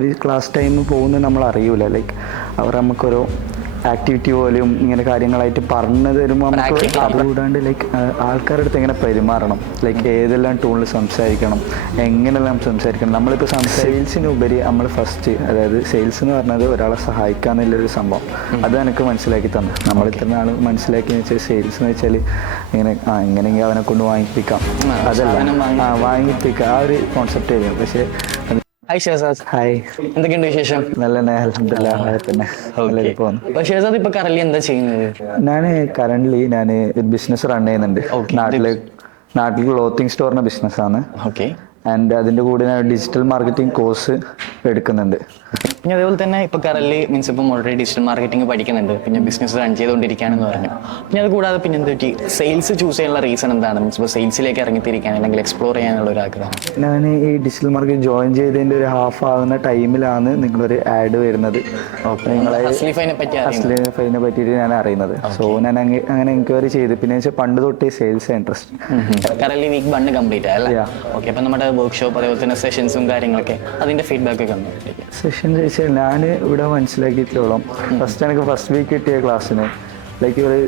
ഒരു class time പോകുന്നത് നമ്മൾ അറിയൂല. ലൈക്ക് അവർ നമുക്കൊരു ആക്ടിവിറ്റി പോലും ഇങ്ങനെ കാര്യങ്ങളായിട്ട് പറഞ്ഞു തരുമ്പോൾ നമുക്ക് അതുകൂടാണ്ട് ലൈക്ക് ആൾക്കാരുടെ അടുത്ത് എങ്ങനെ പെരുമാറണം, ലൈക്ക് ഏതെല്ലാം ടൂണിൽ സംസാരിക്കണം, എങ്ങനെല്ലാം സംസാരിക്കണം. നമ്മളിപ്പോൾ സെയിൽസിനുപരി നമ്മൾ ഫസ്റ്റ്, അതായത് സെയിൽസ് എന്ന് പറഞ്ഞത് ഒരാളെ സഹായിക്കാന്നുള്ളൊരു സംഭവം, അത് എനിക്ക് മനസ്സിലാക്കി തന്നു. നമ്മൾ ഇത്ര നാൾ മനസ്സിലാക്കിയെന്ന് വെച്ചാൽ സെയിൽസ് എന്ന് വെച്ചാൽ ഇങ്ങനെ എങ്ങനെയെങ്കിലും അവനെ കൊണ്ട് വാങ്ങിപ്പിക്കാം, അതല്ല വാങ്ങിപ്പിക്കാം, ആ ഒരു കോൺസെപ്റ്റ് ആയിരുന്നു. പക്ഷേ ഹായ് ഷഹസാദ്. ഹായ്, എന്തൊക്കെയുണ്ട് വിശേഷം? നല്ല അൽഹംദുലില്ലാഹ് തന്നെ പോകുന്നു. ഷഹസാദ് ഇപ്പൊ കറലി എന്താ ചെയ്യുന്നത്? ഞാൻ കറന്റ് ഒരു ബിസിനസ് റൺ ചെയ്യുന്നുണ്ട്. നാട്ടിൽ ക്ലോത്തിങ് സ്റ്റോറിന്റെ ബിസിനസ്സാണ്. ഓക്കെ. ആൻഡ് അതിന്റെ കൂടെ ഞാൻ ഡിജിറ്റൽ മാർക്കറ്റിംഗ് കോഴ്സ് എടുക്കുന്നുണ്ട്. പിന്നെ അതേപോലെ തന്നെ ഇപ്പൊ കറലി മീൻസ് ഇപ്പം ഓൾറെഡി ഡിജിറ്റൽ മാർക്കറ്റിംഗ് പഠിക്കുന്നുണ്ട്, പിന്നെ ബിസിനസ് റൺ ചെയ്തുകൊണ്ടിരിക്കുകയാണെന്ന് പറഞ്ഞു. പിന്നെ അത് കൂടാതെ പിന്നെ എന്താ പറ്റി സെയിൽസ് ചൂസ് ചെയ്യാനുള്ള റീസൺ എന്താണ്? മീൻസ് ഇപ്പോൾ സെയിൽസിലേക്ക് ഇറങ്ങിത്തിരിക്കാൻ അല്ലെങ്കിൽ എക്സ്പ്ലോർ ചെയ്യാനുള്ള ഒരു ആഗ്രഹം? ഞാൻ ഈ ഡിജിറ്റൽ മാർക്കറ്റ് ജോയിൻ ചെയ്തതിന്റെ ഒരു ഹാഫ് ആകുന്ന ടൈമിലാണ് നിങ്ങളൊരു ആഡ് വരുന്നത്. നിങ്ങളെ ഹസ്ലിഫൈനെ പറ്റിയിട്ട് ഞാൻ അറിയുന്നത്. സോ ഞാൻ അങ്ങനെ എൻക്വയറി ചെയ്ത്, പിന്നെ വെച്ചാൽ പണ്ട് തൊട്ടേ സെയിൽസ് ഇൻട്രസ്റ്റ്. കറലി വീക്ക് 1 കംപ്ലീറ്റ് ആയല്ലേ? ഓക്കെ. അപ്പം നമ്മുടെ വർക്ക്ഷോപ്പ് അതേപോലെ തന്നെ സെഷൻസും കാര്യങ്ങളൊക്കെ അതിന്റെ ഫീഡ്ബാക്ക് ഒക്കെ ഉണ്ട്. സെഷൻ ചോദിച്ചാൽ ഞാൻ ഇവിടെ മനസ്സിലാക്കിയിട്ടോളം എനിക്ക് ഫസ്റ്റ് വീക്ക് കിട്ടിയ ക്ലാസ്സിന് ലൈക്ക് ഒരു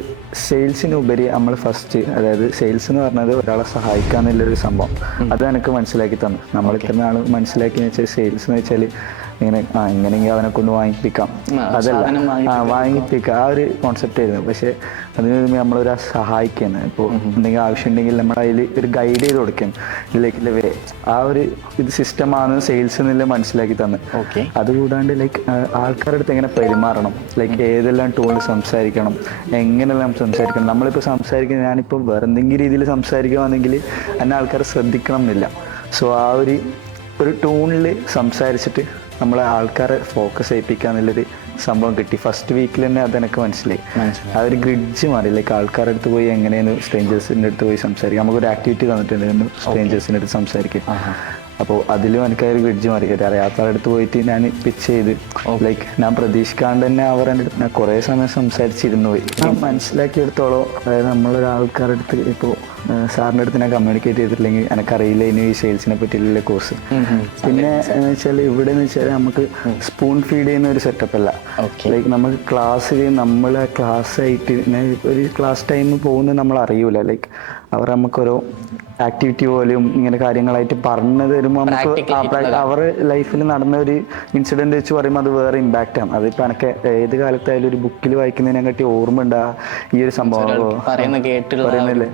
സെയിൽസിനുപരി നമ്മൾ ഫസ്റ്റ്, അതായത് സെയിൽസ് എന്ന് പറഞ്ഞത് ഒരാളെ സഹായിക്കാന്നുള്ളൊരു സംഭവം, അത് എനിക്ക് മനസ്സിലാക്കി തന്നു. നമ്മൾ ഇത്ര നാൾ മനസ്സിലാക്കിയെന്ന് വെച്ചാൽ സെയിൽസ് എന്ന് വെച്ചാൽ ഇങ്ങനെ എങ്ങനെയെങ്കിലും അവനെ കൊണ്ട് വാങ്ങിപ്പിക്കാം, അതല്ല വാങ്ങിപ്പിക്കാം, ആ ഒരു കോൺസെപ്റ്റ് ആയിരുന്നു. പക്ഷേ അതിന് നമ്മളൊരു സഹായിക്കുന്നത്, ഇപ്പോൾ എന്തെങ്കിലും ആവശ്യമുണ്ടെങ്കിൽ നമ്മൾ അതിൽ ഒരു ഗൈഡ് ചെയ്ത് കൊടുക്കണം, ഇതിലേക്കുള്ള വേ ആ ഒരു ഇത് സിസ്റ്റമാണ് സെയിൽസ് എന്നുള്ള മനസ്സിലാക്കി തന്നു. അതുകൂടാണ്ട് ലൈക്ക് ആൾക്കാരുടെ അടുത്ത് എങ്ങനെ പെരുമാറണം, ലൈക്ക് ഏതെല്ലാം ടൂണിൽ സംസാരിക്കണം, എങ്ങനെല്ലാം സംസാരിക്കണം. നമ്മളിപ്പോൾ സംസാരിക്കുന്നത്, ഞാനിപ്പോൾ വേറെ എന്തെങ്കിലും രീതിയിൽ സംസാരിക്കുകയാണെങ്കിൽ എന്നെ ആൾക്കാർ ശ്രദ്ധിക്കണം എന്നില്ല. സോ ആ ഒരു ടൂണിൽ സംസാരിച്ചിട്ട് നമ്മളെ ആൾക്കാരെ ഫോക്കസ് ചെയ്യിപ്പിക്കുക എന്നുള്ളൊരു സംഭവം കിട്ടി. ഫസ്റ്റ് വീക്കിൽ തന്നെ അതെനിക്ക് മനസ്സിലായി. ആ ഒരു ഗ്രിഡ്ജ് മാറി, ലൈക്ക് ആൾക്കാരുടെ അടുത്ത് പോയി എങ്ങനെയാണ് സ്ട്രേഞ്ചേഴ്സിൻ്റെ അടുത്ത് പോയി സംസാരിക്കാം. നമുക്കൊരു ആക്ടിവിറ്റി തന്നിട്ടുണ്ട് സ്ട്രേഞ്ചേഴ്സിൻ്റെ അടുത്ത് സംസാരിക്കും. അപ്പോൾ അതിലും എനിക്ക് ആ ഒരു ഗ്രിഡ്ജ് മാറി. അറിയാത്തവരുടെ അടുത്ത് പോയിട്ട് ഞാൻ പിച്ച് ചെയ്ത്, ലൈക്ക് ഞാൻ പ്രതീക്ഷിക്കാണ്ട് തന്നെ അവർ എൻ്റെ അടുത്ത് ഞാൻ കുറേ സമയം സംസാരിച്ചിരുന്നു പോയി. ഞാൻ മനസ്സിലാക്കിയെടുത്തോളം, അതായത് നമ്മളൊരാൾക്കാരുടെ അടുത്ത് ഇപ്പോൾ സാറിൻ്റെ അടുത്ത് ഞാൻ കമ്മ്യൂണിക്കേറ്റ് ചെയ്തിട്ടില്ലെങ്കിൽ എനിക്കറിയില്ല ഇനി ഈ സെയിൽസിനെ പറ്റിയുള്ള കോഴ്സ്. പിന്നെ എന്ന് വെച്ചാൽ ഇവിടെ എന്ന് വെച്ചാൽ നമുക്ക് സ്പൂൺ ഫീഡ് ചെയ്യുന്ന ഒരു സെറ്റപ്പ് അല്ല. ലൈക്ക് നമുക്ക് ക്ലാസ്സിൽ നമ്മളെ ക്ലാസ് ആയിട്ട് ഒരു ക്ലാസ് ടൈം പോകുന്നത് നമ്മൾ അറിയൂല. ലൈക്ക് അവർ നമുക്കൊരു ആക്ടിവിറ്റി പോലും ഇങ്ങനെ കാര്യങ്ങളായിട്ട് പറഞ്ഞു തരുമ്പോൾ നമുക്ക് അവർ ലൈഫിൽ നടന്ന ഒരു ഇൻസിഡന്റ് വെച്ച് പറയുമ്പോൾ അത് വേറെ ഇമ്പാക്റ്റ് ആണ്. അതിപ്പോൾ എനിക്ക് ഏത് കാലത്തായാലും ഒരു ബുക്കിൽ വായിക്കുന്നതിനെക്കാട്ടി ഓർമ്മ ഉണ്ടാ ഈ ഒരു സംഭവം പറയുന്നില്ലേ.